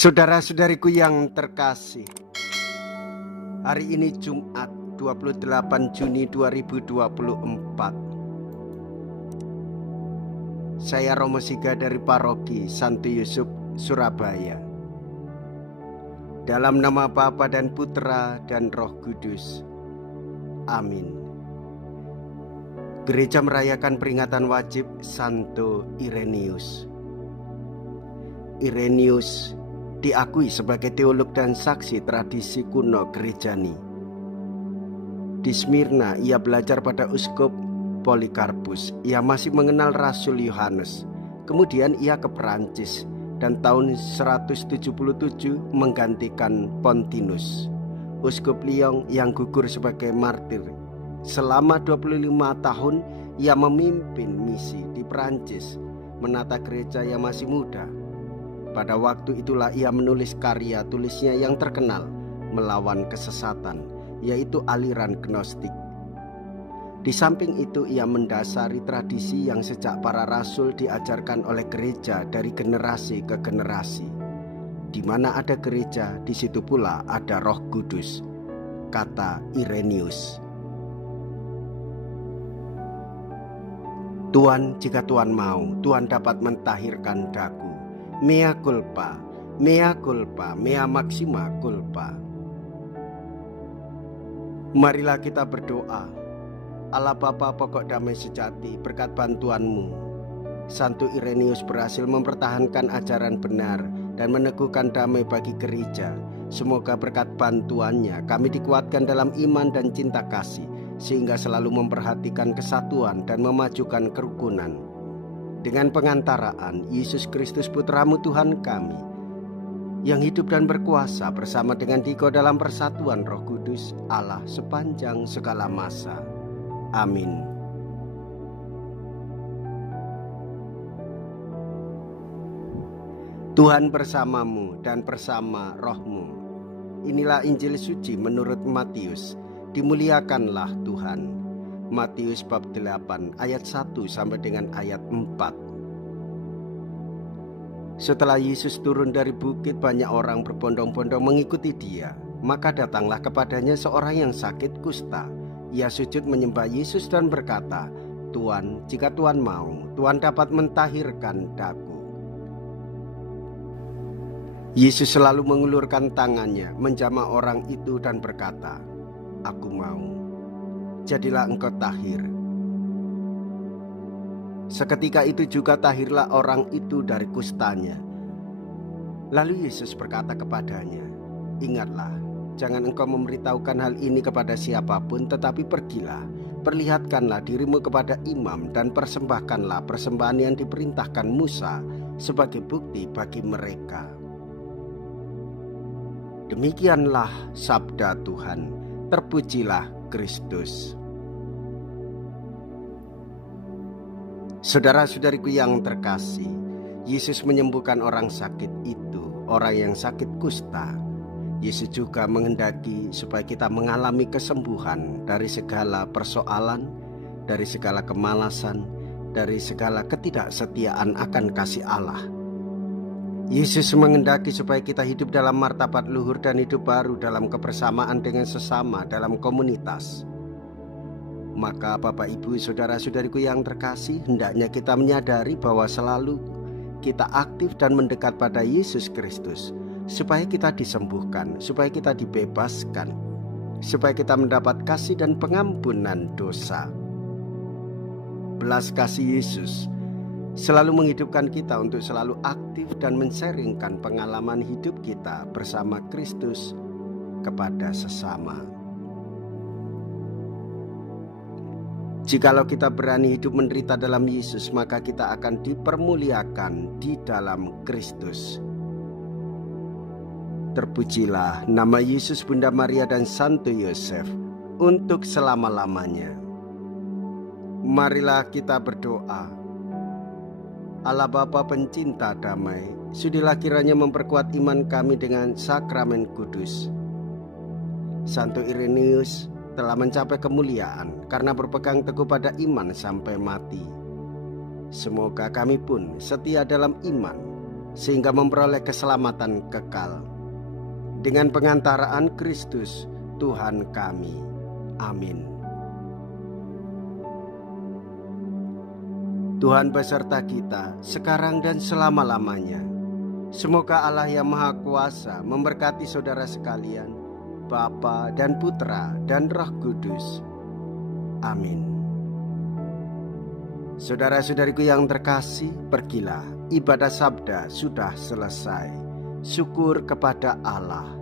Saudara-saudariku yang terkasih, hari ini Jumat 28 Juni 2024. Saya Romo Siga dari Paroki Santo Yusuf, Surabaya. Dalam nama Bapa dan Putra dan Roh Kudus. Amin. Gereja merayakan peringatan wajib Santo Ireneus. Ireneus diakui sebagai teolog dan saksi tradisi kuno gerejani. Di Smyrna ia belajar pada uskup Polikarpus. Ia masih mengenal Rasul Yohanes. Kemudian ia ke Perancis dan tahun 177 menggantikan Pontinus, uskup Lyon yang gugur sebagai martir. Selama 25 tahun ia memimpin misi di Perancis, menata gereja yang masih muda. Pada waktu itulah ia menulis karya tulisnya yang terkenal melawan kesesatan, yaitu aliran Gnostik. Di samping itu ia mendasari tradisi yang sejak para rasul diajarkan oleh gereja dari generasi ke generasi. Di mana ada gereja, di situ pula ada Roh Kudus, kata Ireneus. Tuhan, jika Tuhan mau, Tuhan dapat mentahirkan daku. Mea culpa, mea culpa, mea maxima culpa. Marilah kita berdoa. Allah Bapa pokok damai sejati, berkat bantuan-Mu, Santo Ireneus berhasil mempertahankan ajaran benar dan meneguhkan damai bagi gereja. Semoga berkat bantuannya kami dikuatkan dalam iman dan cinta kasih, sehingga selalu memperhatikan kesatuan dan memajukan kerukunan. Dengan pengantaraan Yesus Kristus Putra-Mu Tuhan kami, yang hidup dan berkuasa bersama dengan Dikau dalam persatuan Roh Kudus Allah sepanjang segala masa. Amin. Tuhan bersamamu dan bersama rohmu. Inilah Injil suci menurut Matius. Dimuliakanlah Tuhan. Matius bab 8 ayat 1 sampai dengan ayat 4. Setelah Yesus turun dari bukit, banyak orang berbondong-bondong mengikuti dia. Maka datanglah kepadanya seorang yang sakit kusta. Ia sujud menyembah Yesus dan berkata, "Tuan, jika Tuan mau, Tuan dapat mentahirkan daku." Yesus selalu mengulurkan tangannya, menjamah orang itu dan berkata, "Aku mau. Jadilah engkau tahir." Seketika itu juga tahirlah orang itu dari kustanya. Lalu Yesus berkata kepadanya, "Ingatlah, jangan engkau memberitahukan hal ini kepada siapapun, tetapi pergilah, perlihatkanlah dirimu kepada imam dan persembahkanlah persembahan yang diperintahkan Musa sebagai bukti bagi mereka." Demikianlah sabda Tuhan. Terpujilah Kristus. Saudara-saudariku yang terkasih, Yesus menyembuhkan orang sakit itu, orang yang sakit kusta. Yesus juga menghendaki supaya kita mengalami kesembuhan dari segala persoalan, dari segala kemalasan, dari segala ketidaksetiaan akan kasih Allah. Yesus menghendaki supaya kita hidup dalam martabat luhur dan hidup baru dalam kebersamaan dengan sesama dalam komunitas. Maka Bapak Ibu saudara-saudariku yang terkasih, hendaknya kita menyadari bahwa selalu kita aktif dan mendekat pada Yesus Kristus, supaya kita disembuhkan, supaya kita dibebaskan, supaya kita mendapat kasih dan pengampunan dosa. Belas kasih Yesus selalu menghidupkan kita untuk selalu aktif dan men-sharingkan pengalaman hidup kita bersama Kristus kepada sesama. Jikalau kita berani hidup menderita dalam Yesus, maka kita akan dipermuliakan di dalam Kristus. Terpujilah nama Yesus, Bunda Maria dan Santo Yosef untuk selama-lamanya. Marilah kita berdoa. Allah Bapa pencinta damai, sudilah kiranya memperkuat iman kami dengan sakramen kudus. Santo Ireneus telah mencapai kemuliaan karena berpegang teguh pada iman sampai mati. Semoga kami pun setia dalam iman, sehingga memperoleh keselamatan kekal. Dengan pengantaraan Kristus Tuhan kami. Amin. Tuhan beserta kita sekarang dan selama-lamanya. Semoga Allah yang Maha Kuasa memberkati saudara sekalian, Bapa dan Putra dan Roh Kudus. Amin. Saudara-saudariku yang terkasih, pergilah, ibadah sabda sudah selesai. Syukur kepada Allah.